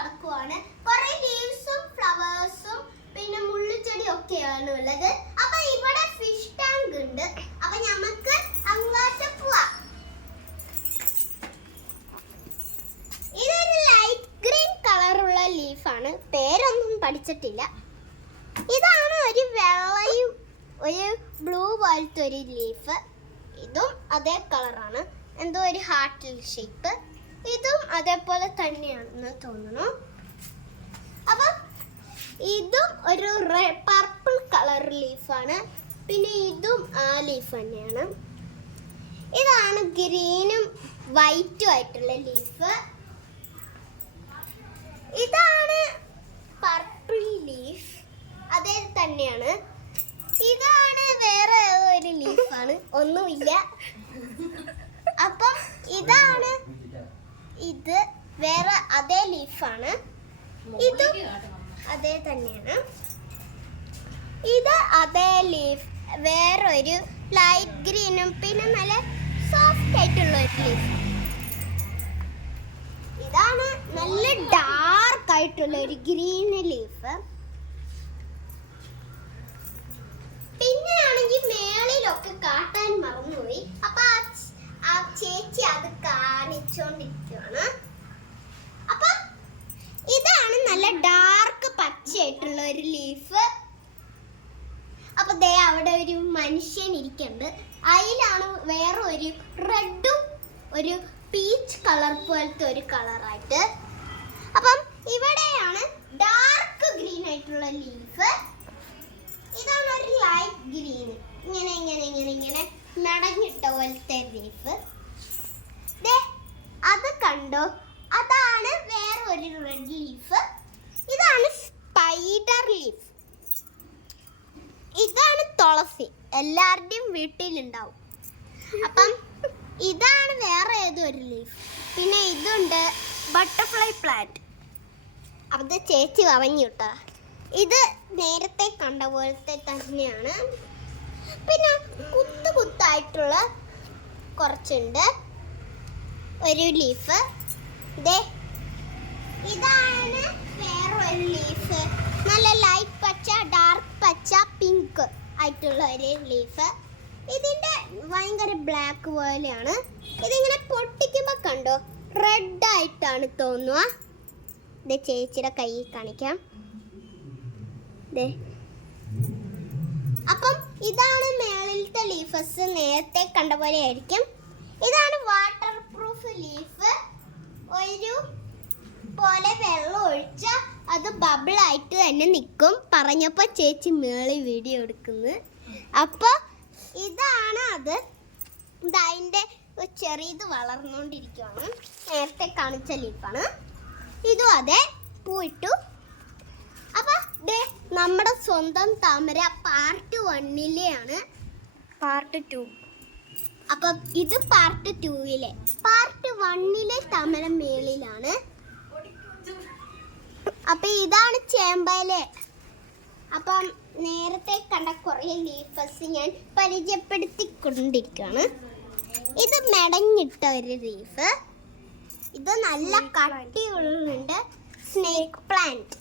കിടക്കുവാണ്. കുറെ ലീവ്സും ഫ്ലവേഴ്സും പിന്നെ മുള്ളുചെടിയും ഒക്കെയാണ് ഉള്ളത്. അപ്പൊ ഇവിടെ ഫിഷ് ടാങ്ക് ഉണ്ട്. അപ്പൊ നമുക്ക് അങ്ങോട്ട് പോവാം. ഇതൊരു ലൈറ്റ് ഗ്രീൻ കളറുള്ള ലീഫാണ്. പേരൊന്നും പഠിച്ചിട്ടില്ല. ഇതാണ് ഒരു വെള്ളയും ഒരു ബ്ലൂ പോലത്തെ ഒരു ലീഫ്. ഇതും അതേ കളറാണ്. എന്തോ ഒരു ഹാർട്ട് ഷേപ്പ്. ഇതും അതേപോലെ തന്നെയാണെന്ന് തോന്നുന്നു. അപ്പം ഇതും ഒരു പർപ്പിൾ കളർ ലീഫാണ്. പിന്നെ ഇതും ആ ലീഫ് തന്നെയാണ്. ഇതാണ് ഗ്രീനും വൈറ്റും ആയിട്ടുള്ള ലീഫ്. ഇതാണ് പർപ്പിൾ ലീഫ്, അതേ തന്നെയാണ്. ഇതാണ് വേറെ ഒരു ലീഫാണ്, ഒന്നുമില്ല. അപ്പം ഇതാണ് ഇത് വേറെ അതേ ലീഫാണ്. ഇതും അതേ തന്നെയാണ്. ഇത് അതേ ലീഫ്, വേറൊരു ലൈറ്റ് ഗ്രീനും പിന്നെ നല്ല സോഫ്റ്റ് ആയിട്ടുള്ള ഒരു ലീഫ്. ഇതാണ് നല്ല ഡാർക്ക് ആയിട്ടുള്ള ഒരു ഗ്രീൻ ലീഫ്. പിന്നെ ആണെങ്കിൽ മേളിലൊക്കെ കാട്ടാൻ മറന്നുപോയി. അപ്പൊ ആ ചേച്ചി അത് കാണിച്ചോണ്ടിരിക്കുകയാണ്. അപ്പൊ ഇതാണ് നല്ല ഡാർക്ക് പച്ചയായിട്ടുള്ള ഒരു ലീഫ്. അപ്പൊ ദേ അവിടെ ഒരു മനുഷ്യൻ ഇരിക്കുന്നുണ്ട്. അതിലാണ് വേറെ ഒരു റെഡും ഒരു പീച്ച് കളർ പോലത്തെ ഒരു കളറായിട്ട്. അപ്പം ഇവിടെയാണ് ഡാർക്ക് ഗ്രീൻ ആയിട്ടുള്ള ലീഫ്. ഇതാണ് ഒരു ലൈറ്റ് ഗ്രീൻ, ഇങ്ങനെ ഇങ്ങനെ ഇങ്ങനെ ഇങ്ങനെ നടഞ്ഞിട്ട പോലത്തെ ലീഫ്. അത് കണ്ടോ, അതാണ് വേറെ ഒരു റെഡ് ലീഫ്. ഇതാണ് സ്പൈഡർ ലീഫ്. ഇതാണ് തുളസി, എല്ലാവരുടെയും വീട്ടിലുണ്ടാവും. അപ്പം ഇതാണ് വേറെ ഏതോ ഒരു ലീഫ്. പിന്നെ ഇതുണ്ട് ബട്ടർഫ്ലൈ പ്ലാന്റ്. അത് ചേച്ചി പറഞ്ഞു കേട്ടോ. ഇത് നേരത്തെ കണ്ട പോലത്തെ തന്നെയാണ്. പിന്നെ കുത്തായിട്ടുള്ള കുറച്ചുണ്ട് ഒരു ലീഫ്. ഇതാണ് വേറൊരു ലീഫ്, നല്ല ലൈറ്റ് പച്ച, ഡാർക്ക് പച്ച, പിങ്ക് ആയിട്ടുള്ള ഒരു ലീഫ്. ഇതിൻ്റെ ഭയങ്കര ബ്ലാക്ക് പോലെയാണ്. ഇതിങ്ങനെ പൊട്ടിക്കുമ്പോൾ കണ്ടോ റെഡ് ആയിട്ടാണ് തോന്നുക. ഇത് ചേച്ചിയുടെ കൈ കാണിക്കാം. അപ്പം ഇതാണ് മേളിലത്തെ ലീഫസ്, നേരത്തെ കണ്ട പോലെ ആയിരിക്കും. ഇതാണ് വാട്ടർ പ്രൂഫ് ലീഫ്. ഒരു പോലെ വെള്ളം ഒഴിച്ച അത് ബബിളായിട്ട് തന്നെ നിൽക്കും. പറഞ്ഞപ്പോൾ ചേച്ചി മേളിൽ വീഡിയോ എടുക്കുന്നത്. അപ്പോൾ ഇതാണ് അത്. അതിൻ്റെ ചെറിയത് വളർന്നുകൊണ്ടിരിക്കുകയാണ്. നേരത്തെ കാണിച്ച ലീഫാണ്. ഇതും അതെ, പൂവിട്ടു. അപ്പം നമ്മുടെ സ്വന്തം താമര പാർട്ട് 1-ലെയാണ്. പാർട്ട് 2. അപ്പം ഇത് പാർട്ട് 2-ലെ. പാർട്ട് 1-ലെ താമര മേളിലാണ്. അപ്പം ഇതാണ് ചേമ്പല. അപ്പം നേരത്തെ കണ്ട കുറേ ലീഫസ് ഞാൻ പരിചയപ്പെടുത്തിക്കൊണ്ടിരിക്കുകയാണ്. ഇത് മെടഞ്ഞിട്ട ഒരു ലീഫ്. ഇത് നല്ല കട്ടിയുള്ളുണ്ട്, സ്നേക്ക് പ്ലാന്റ്.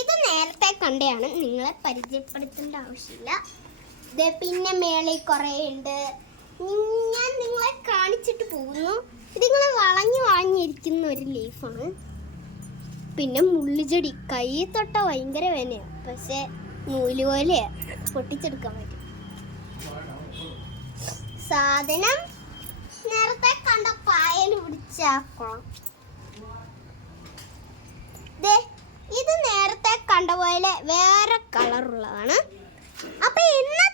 ഇത് നേരത്തെ കണ്ടതാണ്, നിങ്ങളെ പരിചയപ്പെടുത്തേണ്ട ആവശ്യമില്ല. പിന്നെ മേളിൽ കുറേ ഉണ്ട്, ഞാൻ നിങ്ങളെ കാണിച്ചിട്ട് പോകുന്നു. ഇതിങ്ങനെ വളഞ്ഞിരിക്കുന്ന ഒരു ലീഫാണ്. പിന്നെ മുള്ളുചെടി, കൈ തൊട്ട ഭയങ്കര വേനയാണ്, പക്ഷെ നൂല് പോലെയാണ്, പൊട്ടിച്ചെടുക്കാൻ പറ്റും. സാധനം നേരത്തെ കണ്ട പായൽ പിടിച്ചാക്കണം. ഇത് നേരത്തെ കണ്ട പോലെ വേറെ കളറുള്ളതാണ്. അപ്പൊ ഇന്നത്തെ